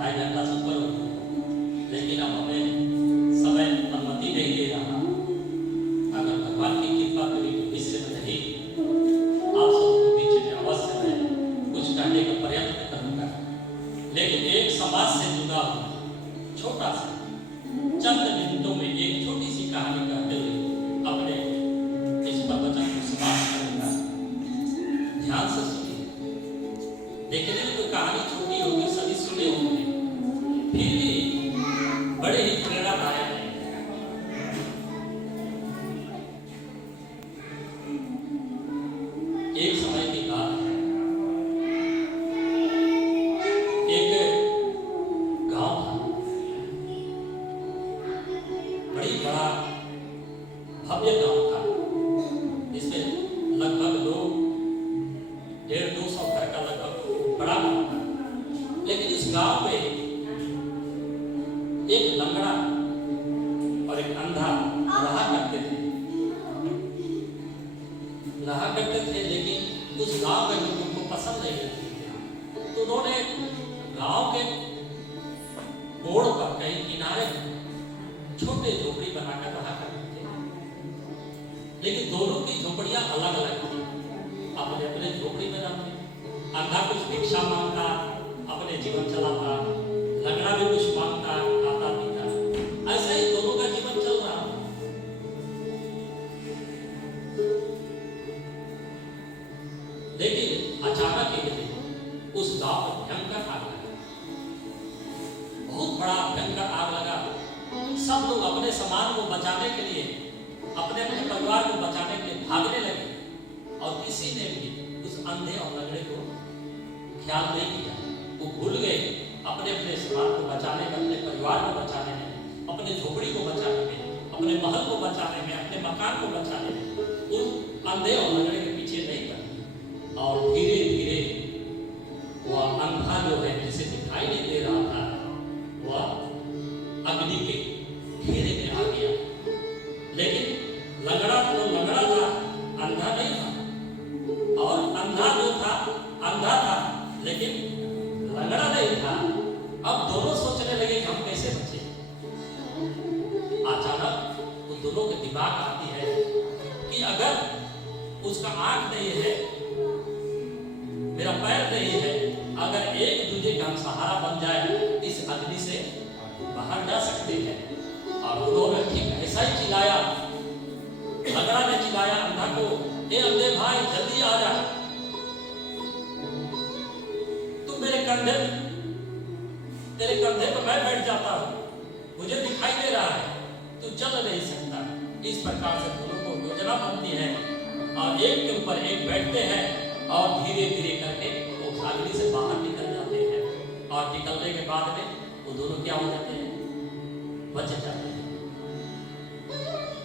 ढाई घंटा से ऊपर हो गया, लेकिन अब हमें समय अनुमति नहीं दे रहा। अगर भगवान की कृपा करी तो इससे नहीं आप सबके बीच में अवश्य मैं कुछ कहने का प्रयत्न करूंगा। लेकिन एक समाज से जुड़ा छोटा सा चंद मिनटों में एक छोटी सी कहानी कहते हुए अपने इस प्रवचन को समाप्त करूंगा। ध्यान से सुनिए। देखने में तो कहानी छोटी होगी, सभी सुने होंगे, फिर भी बड़े ही प्रेरणादायक है। एक समय की बात है, एक गांव था, बड़ी बड़ा भव्य गांव था, जिसमें लगभग लोग 150-200 घर का लगभग बड़ा गांव था। लेकिन इस गांव में एक लंगड़ा और एक अंधा रहा करते थे, लेकिन उस गांव के लोगों को पसंद नहीं लगती थी। तो उन्होंने गांव के मोड़ पर कहीं किनारे छोटे झोपड़ी बनाकर रहा करते थे। लेकिन दोनों की झोपड़ियां अलग अलग थी, अपने अपने झोपड़ी में रहते। अंधा कुछ भिक्षा मांगता, अपने जीवन चलाता, लंगड़ा भी कुछ मांगता, खाता पीता, ऐसा ही दोनों का जीवन चल रहा। लेकिन अचानक एक दिन उस गांव में भयंकर आग लगा, बहुत बड़ा भयंकर आग लगा। सब लोग अपने सामान को बचाने के लिए, अपने अपने परिवार को बचाने के लिए भागने लगे, और किसी ने भी उस अंधे और लंगड़े को ख्याल नहीं किया। वो भूल गए अपने अपने सामान को बचाने में, अपने परिवार को बचाने में, अपने झोपड़ी को बचाने में, अपने महल को बचाने में, अपने मकान को बचाने में उस अंधे और लंगड़े के पीछे नहीं पड़े। और धीरे धीरे वह अंधा जो है, जिसे दिखाई नहीं दे रहा था, वह अग्नि के घेरे में आ गया। लेकिन लंगड़ा तो लंगड़ा था, अंधा नहीं था, और अंधा जो था अंधा था, लेकिन लंगड़ा नहीं था। अब दोनों सोचने लगे कि हम कैसे बचे। अचानक उन दोनों के दिमाग आती है कि अगर उसका आंख नहीं है, मेरा पैर नहीं है, अगर एक दूसरे का हम सहारा बन जाए, इस अग्नि से बाहर जा सकते हैं। और उन्होंने ठीक ऐसा ही चिल्लाया, लंगड़ा ने चिल्लाया अंधा को, ए अंधे भाई जल्दी आ जा, तू मेरे कंधे, तेरे कंधे पर मैं बैठ जाता हूँ, मुझे दिखाई दे रहा है, तू चल नहीं सकता। इस प्रकार से दोनों को योजना बनती है और एक के ऊपर एक बैठते हैं और धीरे धीरे करके वो अग्नि से बाहर निकल जाते हैं। और निकलने के बाद में वो दोनों क्या हो जाते हैं, बच जाते हैं।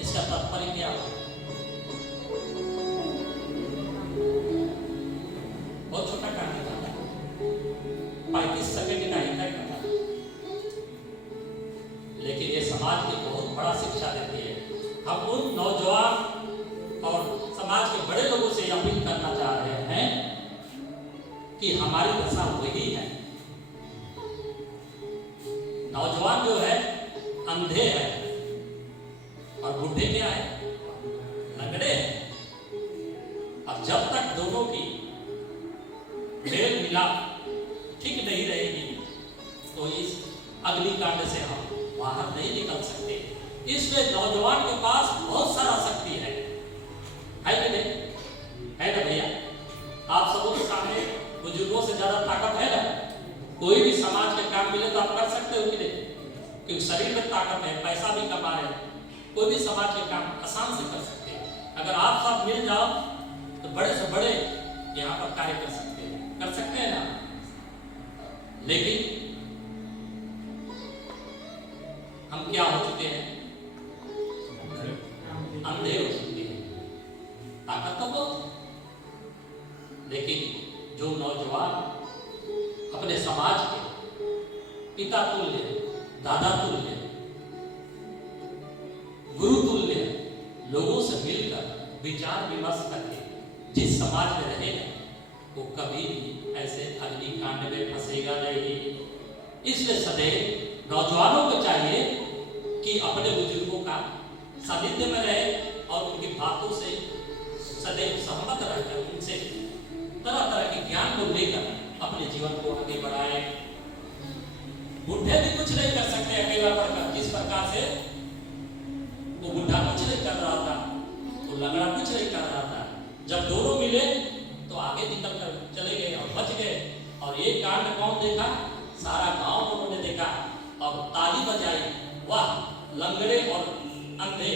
इसका तात्पर्य क्या है? बहुत छोटा कहानी था, 35 सेकंड का ही तक था, लेकिन ये समाज की बहुत बड़ा शिक्षा देती है। हम उन नौजवान और समाज के बड़े लोगों से अपील करना चाह रहे हैं कि हमारी दशा वही है। नौजवान जो है अंधे हैं और बूढ़े क्या है, लंगड़े हैं। अब जब तक दोनों की मेल मिलाप ठीक नहीं रहेगी तो इस अग्निकांड से हम बाहर नहीं निकल सकते। इसमें नौजवान के पास बहुत सारा शक्ति है कि नहीं? है ना भैया? आप सबों के सामने बुजुर्गों से ज्यादा ताकत है ना? कोई भी समाज के काम मिले तो आप कर सकते हो कि नहीं? क्योंकि शरीर में ताकत है, पैसा भी कमा रहे हैं, कोई भी समाज के काम आसान से कर सकते हैं। अगर आप सब मिल जाओ तो बड़े से बड़े यहाँ पर कार्य कर सकते हैं ना? लेकिन हम क्या हो चुके हैं, अंधे हो चुके हैं। ताकत तो बहुत, लेकिन जो नौजवान अपने समाज के पिता तुल्य, दादा तुल्य, गुरु तुल्य लोगों से मिलकर विचार विमर्श करके जिस समाज में रहेगा वो कभी भी ऐसे अग्निकांड में फंसेगा नहीं। इसलिए सदैव नौजवानों को चाहिए कि अपने बुजुर्गों का सानिध्य में रहे और उनकी बातों से सदैव सहमत रहकर उनसे तरह तरह के ज्ञान को लेकर अपने जीवन को आगे बढ़ाए। बुढ़े भी कुछ नहीं कर सकते अकेला पढ़कर, जिस प्रकार से वो बुढ़ा कुछ नहीं कर रहा था, तो लंगड़ा कुछ नहीं कर रहा था। जब दोनों मिले तो आगे निकल कर चले गए और बच गए। और एक कांड कौन देखा? सारा गांव उन्होंने देखा और ताली बजाई, वाह लंगड़े और अंधे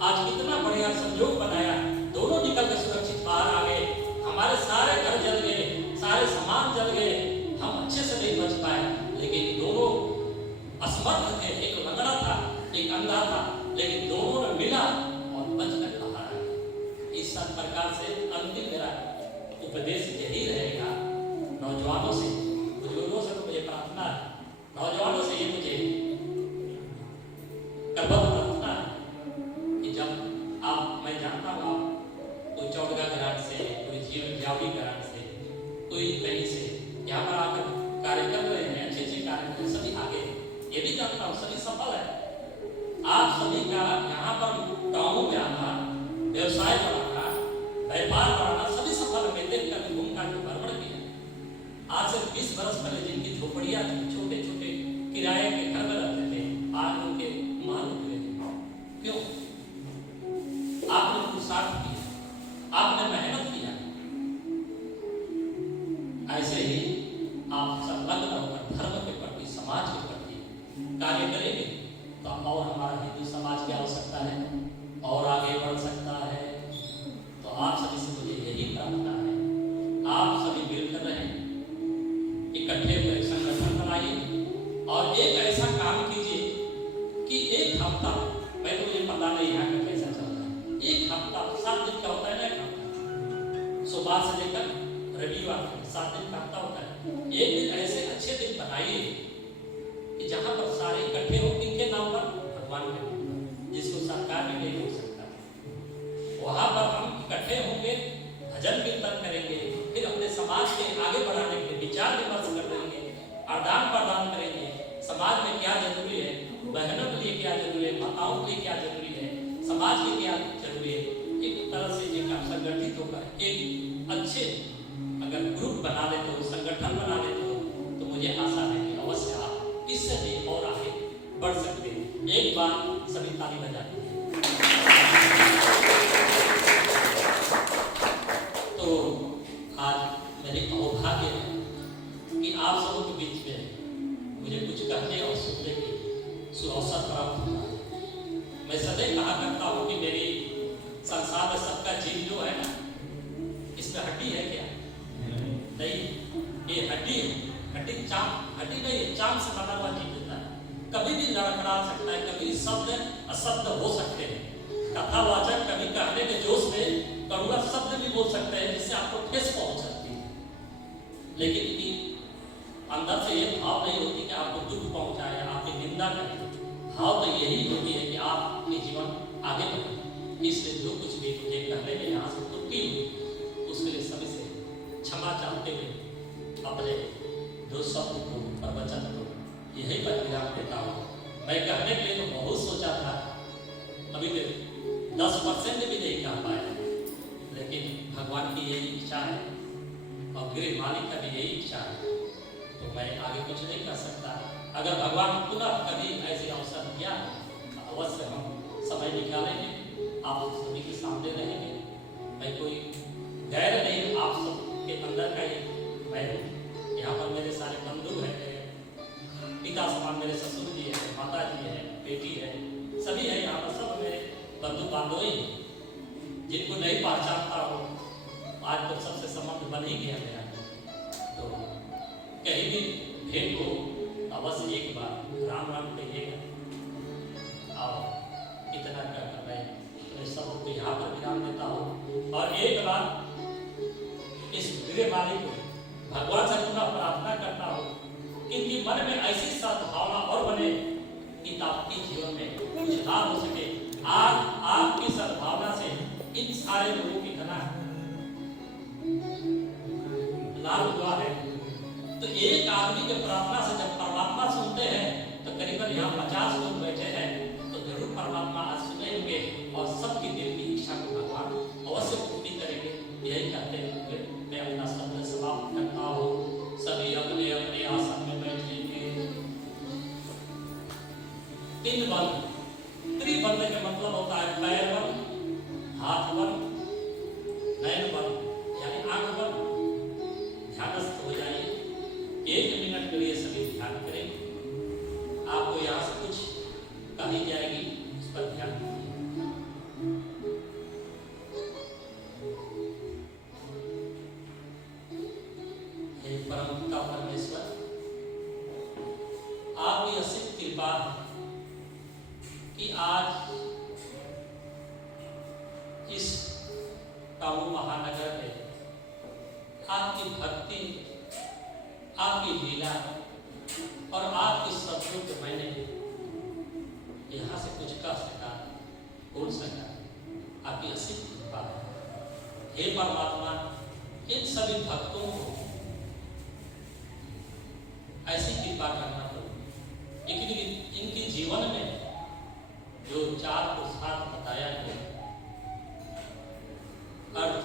आज कितना बढ़िया संयोग बनाया, दोनों निकल कर सुरक्षित बाहर आ गए। हमारे सारे घर जल गए, सारे सामान जल गए, हम अच्छे से नहीं बच पाए, लेकिन दोनों असमर्थ थे। एक लंगड़ा था, एक अंधा था, लेकिन दोनों ने मिला और बचकर बाहर आए। इस सब प्रकार से अंतिम मेरा उपदेश यही रहेगा नौजवानों से, बुजुर्गों से तो मुझे प्रार्थना है, नौजवानों से ये मुझे प्रार्थना है कि जब आप, मैं जानता हूँ आप कोई चौड़गा ग्रांट से, कोई जीवन जावी ग्रांट से, कोई कहीं से यहाँ पर आकर कार्य कर रहे हैं, अच्छे अच्छे कार्य कर, सभी आगे, ये भी जानता हूँ सभी सफल है। आप सभी का यहाँ पर गाँव में आना, व्यवसाय बढ़ाना, व्यापार बढ़ाना, सभी सफल है। मैं देखकर घूमकर भ्रमण किया। आज से 20 वर्ष पहले जिनकी झोपड़ियाँ थी, छोटे छोटे किराए के घर में रहते थे, आज उनके महल उठ गए। क्यों? आपने पुरुषार्थ किया, आपने मेहनत किया। ऐसे ही आप संलग्न होकर धर्म के प्रति, समाज के प्रति कार्य करेंगे तो और हमारा हिंदू समाज की आवश्यकता है और आगे बढ़ सकता है। तो आप सभी से मुझे यही प्रार्थना है, आप सभी मिलकर रहें, इकट्ठे हुए संगठन बनाइए और एक ऐसा काम कीजिए कि एक हफ्ता, मैं तो ये पता नहीं यहाँ का कैसा चल रहा है, एक हफ्ता 7 दिन का होता है ना, एक हफ्ता सुबह से लेकर रविवार 7 दिन का हफ्ता होता है। एक दिन ऐसे अच्छे दिन बनाइए कि जहाँ पर सारे इकट्ठे हो, किनके नाम पर? भगवान के नाम पर, जिसको सरकार में नहीं हो सकता। वहां पर हम इकट्ठे होंगे, भजन कीर्तन करेंगे, फिर अपने समाज के आगे बढ़ाने के विचार विमर्श कर देंगे, आदान प्रदान करेंगे, समाज में क्या जरूरी है, बहनों के लिए क्या जरूरी है, माताओं के लिए क्या जरूरी है, समाज के क्या जरूरी है। एक तरह से एक संगठित होकर एक अच्छे अगर ग्रुप बना लेते हो, संगठन बना लेते हो, तो मुझे आशा है कि अवश्य आप इससे भी और आगे बढ़ सकते हैं। एक बार सभी ताली बजा दें। तो आज मेरी सौभाग्य है कि आप सबों के बीच में मुझे कुछ कहने और सुनने की सुअवसर प्राप्त हुआ है। मैं सदैव कहा करता हूँ कि मेरी संसार में सबका जीव जो है ना, इसमें हड्डी है क्या? नहीं, ये हड्डी है, हड्डी नहीं है, चाम से बना हुआ जीव होता है। कभी भी लड़खड़ा सकता है, कभी शब्द अशब्द हो सकते हैं, कथावाचक कभी कहने के जोश में कड़वा शब्द भी बोल सकते हैं जिससे आपको ठेस पहुंच सकती है। लेकिन अंदर से ये भाव नहीं होती कि आपको दुख पहुंचाए, आपकी निंदा करे। भाव तो यही होती है कि आपके जीवन आगे बढ़े। इसलिए जो कुछ भी मुझे कहने में यहाँ से त्रुटि हुई, उसके लिए सभी से क्षमा चाहते हुए अपने दो शब्द को और वचन को यही पर विराम देता हूँ। मैं कहने के लिए तो बहुत सोचा था, अभी तो 10% भी नहीं कह पाया, लेकिन भगवान की यही इच्छा है और गृह मालिक का भी यही इच्छा है, तो मैं आगे कुछ नहीं कर सकता। अगर भगवान पुनः कभी ऐसे अवसर दिया तो अवश्य हम समय निकालेंगे, आप सभी के सामने रहेंगे। मैं कोई गैर नहीं, आप सब के अंदर का ही मैं हूँ। यहाँ पर मेरे सारे बंधु हैं, पिता समान मेरे ससुर जी है, माता जी है, बेटी है, सभी है यहाँ पर, सब मेरे बंधु बांधव ही, जिनको नहीं पहचानता हो आज तो सबसे संबंध बन ही गया मेरा। तो कहीं भी भेंट हो अवश्य एक बार राम राम कहिएगा। और इतना कहकर मैं सबको यहाँ पर विराम देता हूँ और एक बार इस गृह मालिक को भगवान से पुनः प्रार्थना करता हूँ कि इनकी मन में ऐसी सद्भावना और बने कि आपके जीवन में कुछ लाभ हो सके। आज आपकी सद्भावना से इन सारे लोगों की घना लाभ हुआ है। तो एक आदमी के प्रार्थना से जब परमात्मा तीन बंद। त्रिबंध का मतलब होता है पैर बंद, हाथ बंद, नयन बंद, यानी आंख बंद। ध्यानस्थ हो जाइए, 1 मिनट के लिए सभी ध्यान करें। आपको यहां से कुछ कही जाएगी, उस पर ध्यान दीजिए। हे परम पिता परमेश्वर, आपकी असीम कृपा है कि आज इस काबू महानगर में आपकी भक्ति, आपकी लीला और आपकी शब्दों को मैंने यहाँ से कुछ कह सका, बोल सका। आपकी असीम कृपा है। हे परमात्मा, इन सभी भक्तों को ऐसी कृपा करना पड़े, इनके जीवन में जो 4 पुरुषार्थ बताया गया, अर्थ,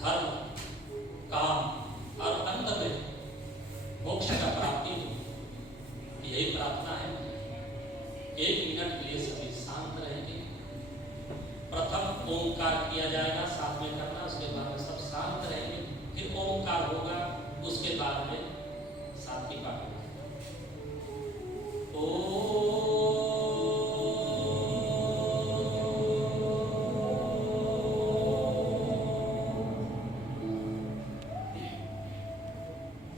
धर्म, काम और अंत में मोक्ष का प्राप्ति हो, यही प्रार्थना है। 1 मिनट के लिए सभी शांत रहेंगे। प्रथम ओंकार किया जाएगा।